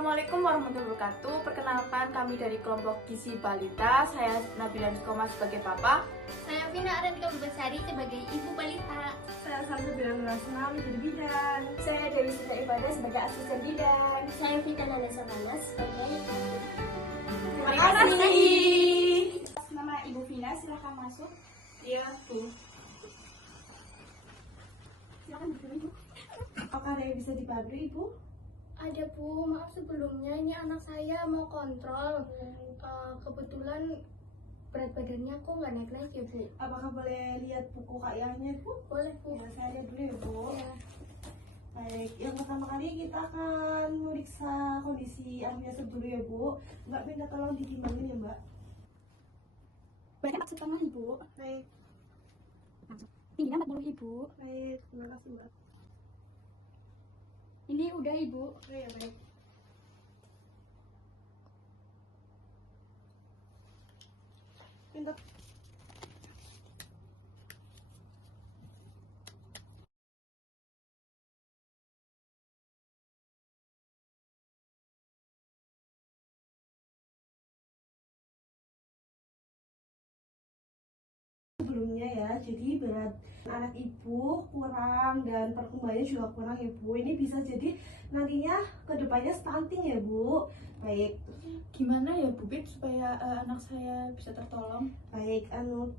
Assalamualaikum warahmatullahi wabarakatuh. Perkenalkan, kami dari kelompok Gizi Balita. Saya Nabila Nukoma sebagai bapak. Saya Vina Arantika Besari sebagai ibu balita. Saya Salsabila Nurasma menjadi bidan. Saya Dewi Sita Ibadah sebagai asisten bidan. Saya Vita Nanda Sonama sebagai Terima kasih. Nama Ibu Vina, silahkan masuk. Iya, Bu. Silahkan duduk, Ibu. Apakah ada yang bisa dibantu, Ibu? Ada Bu, maaf sebelumnya ini anak saya mau kontrol. Kebetulan berat badannya kok nggak naik-naik ya Bu. Apakah boleh lihat buku kayaknya, Bu? Boleh Bu. Ya, saya lihat dulu ya, Bu. Ya. Baik, yang pertama kali kita akan meriksa kondisi amniosum dulu ya, Bu. Mbak minta tolong ditimbangin ya, Mbak. Banyak maksud tangan Ibu. Baik, Tingginya 40 Ibu. baik, terima kasih, Mbak. Ini udah Ibu. Oh ya, baik. Minta sebelumnya ya, jadi berat anak ibu kurang dan perkembangannya juga kurang ya Bu. Ini bisa jadi nantinya kedepannya stunting ya Bu. Baik, Gimana ya Bu Bib supaya anak saya bisa tertolong? baik.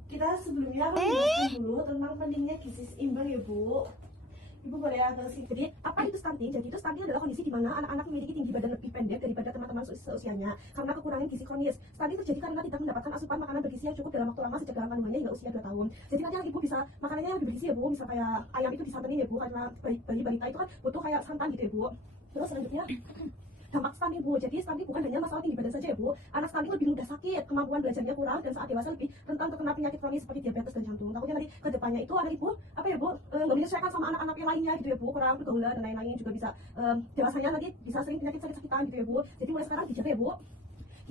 Kita sebelumnya akan menjelaskan dulu tentang pentingnya gizi seimbang ya Bu. Ibu boleh agak sih. Jadi apa itu stunting? Jadi itu stunting adalah kondisi di mana anak-anak memiliki tinggi badan lebih pendek daripada teman-teman seusianya karena kekurangan gizi kronis. Stunting terjadi karena tidak mendapatkan asupan makanan bergizi yang cukup dalam waktu lama sejak dalam kandungannya hingga usia 2 tahun. Jadi nanti anak ibu bisa makanannya yang lebih bergizi ya Bu. Misal kayak ayam itu disantenin ya Bu, karena bayi balita itu kan butuh kayak santan gitu ya Bu. Terus selanjutnya dampak stunting Bu. Jadi stunting bukan hanya masalah tinggi badan saja ya Bu. Anak stunting lebih mudah sakit, kemampuan belajarnya kurang, dan saat dewasa lebih rentan terkena penyakit kronis seperti diabetes dan jantung. Takutnya nanti ke depannya itu anak ibu apa ya Bu, nggak menyesuaikan sama anak-anak yang lainnya gitu ya Bu, kurang pergaulan dan lain-lain, juga bisa dewasanya nanti bisa sering penyakit sakit-sakitan gitu ya Bu. Jadi mulai sekarang dijaga ya Bu.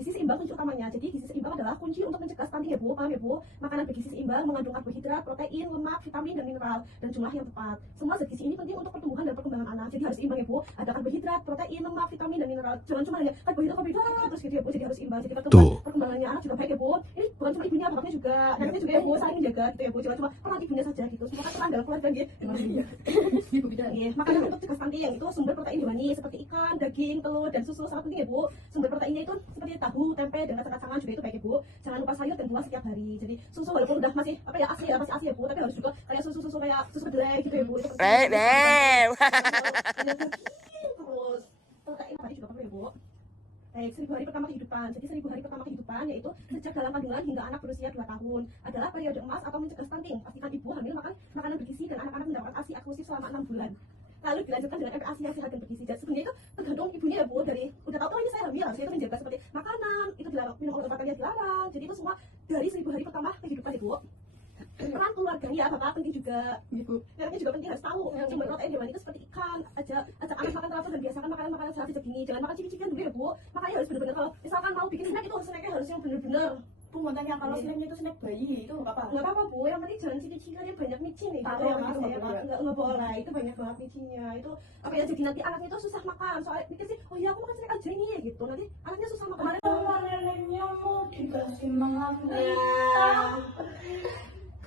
Gizi seimbang kunci utamanya. Jadi gizi seimbang adalah kunci untuk mencegah stunting ya Bu. Paham ya Bu? Makanan bergizi seimbang mengandung karbohidrat, protein, lemak, vitamin, dan mineral, dan jumlah yang tepat. Semua zat gizi ini penting untuk pertumbuhan dan perkembangan anak. Jadi harus seimbang ya Bu. Ada karbohidrat, protein, lemak, vitamin, dan mineral. Jangan cuma hanya karbohidrat terus gitu ya Bu. Jadi harus seimbang. Jadi perkembangannya anak juga baik ya Bu. Ini bukan cuma ibunya, bapaknya juga, neneknya juga ya Bu. Saling menjaga gitu ya Bu. Jangan cuma peran ibunya saja gitu. Semua kan peran dalam keluarga gitu. Ibu bidan. Makanan untuk cegah stunting itu sumber protein hewani seperti ikan, daging, telur, dan susu sangat penting ya Bu. Sumber proteinnya itu seperti tahu, tempe, dan kacang-kacangan juga itu baik ya Bu. Jangan lupa sayur dan buah setiap hari. Jadi susu walaupun udah masih apa ya asli ya Bu, tapi harus juga kayak susu kayak susu kedelai gitu ya Bu. Itu penting. Terus protein tadi juga perlu ya Bu. Baik, 1000 hari pertama kehidupan. Jadi 1000 hari pertama kehidupan yaitu sejak dalam kandungan hingga anak berusia 2 tahun adalah periode emas atau mencegah stunting. Pastikan ibu hamil makan makanan bergizi dan anak-anak mendapatkan ASI eksklusif selama 6 bulan. Lalu dilanjutkan dengan MPASI yang sehat dan bergizi. Dan sebenarnya itu tergantung ibunya ya Bu, dari udah tahu ini saya hamil, harusnya itu menjaga seperti makanan, itu dilarang, minum obat-obatannya dilarang. Jadi itu semua dari 1000 hari pertama kehidupan Ibu. Peran keluarganya bapak penting juga Ibu. Yang juga penting harus tahu sumber protein hewani itu seperti ikan, ajak anak makan teratur dan biasakan makanan sehat sejak dini. Jangan makan ciki-cikian dulu ya Bu. Makanya harus benar-benar kalau misalkan mau bikin snack itu snacknya harus yang benar-benar. Bu mau tanya, kalau snacknya itu snack bayi itu nggak apa? Nggak apa-apa Bu, yang penting jangan ciki-cikian yang banyak micin nih. Taruh Gitu ya, gitu Mas. nggak boleh. Nggak boleh, itu banyak banget micinnya. Itu apa ya, jadi nanti anaknya itu susah makan. Soalnya mikir sih, oh iya aku makan snack aja ini ya gitu. Nanti anaknya susah makan. Sama neneknya mau dikasih mengambil.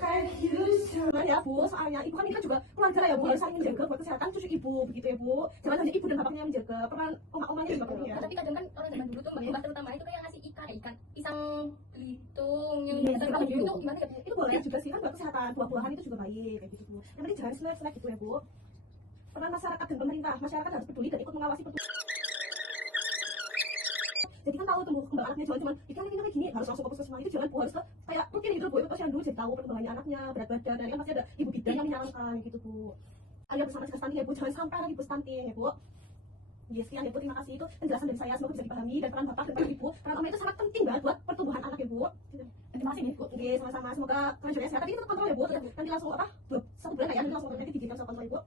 Kayak gitu jangan ya Bu, soalnya ibu kan ini kan juga keluarga lah ya Bu, harus saling menjaga buat kesehatan cucu ibu begitu ya Bu. Jangan hanya ibu dan bapaknya yang menjaga, peran oma-omanya juga penting ya. Tapi kadang kan orang zaman dulu tuh mbak terutama itu kayak ngasih ikan pisang belitung yang Iya, besar itu itu gimana ya Bu? itu boleh juga sih kan buat kesehatan, buah-buahan itu juga baik kayak gitu Bu. Yang penting jangan snack gitu ya Bu. Peran masyarakat dan pemerintah, masyarakat harus peduli dan ikut mengawasi jadi kan tahu tumbuh kembang anaknya, jangan cuma ikan ini kayak gini harus langsung ke puskesmas, itu jangan Bu, harus ke kayak rutin gitu Bu, ikut posyandu jadi tahu perkembangannya anaknya, berat badan, dan yang pasti ada ibu bidan yang menyarankan gitu Bu. Ayo bersama cegah stunting ya Bu, jangan sampai anak ibu stunting ya Bu. Ya sekian ya Bu, terima kasih, itu penjelasan dari saya, semoga bisa dipahami. Dan peran bapak dan peran ibu, peran oma itu sangat penting banget buat pertumbuhan anak ya Bu. Terima kasih nih Bu. Oke, sama-sama, semoga kalian juga sehat. Tapi itu kontrol ya Bu, nanti langsung apa 1 bulan kayak nanti langsung nanti digigit langsung kontrol ya Bu.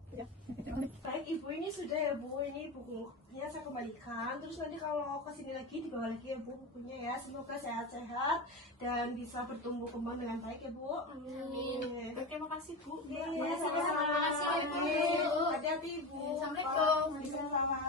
Baik Ibu, ini sudah ya Bu, ini bukunya saya kembalikan. Terus nanti kalau kesini lagi dibawa lagi ya Bu bukunya ya. Semoga sehat-sehat dan bisa bertumbuh kembang dengan baik ya Bu. Amin. Oke, makasih Bu. Iya, Terima kasih ya, Bu. Hati-hati Ibu. Assalamualaikum. Sama.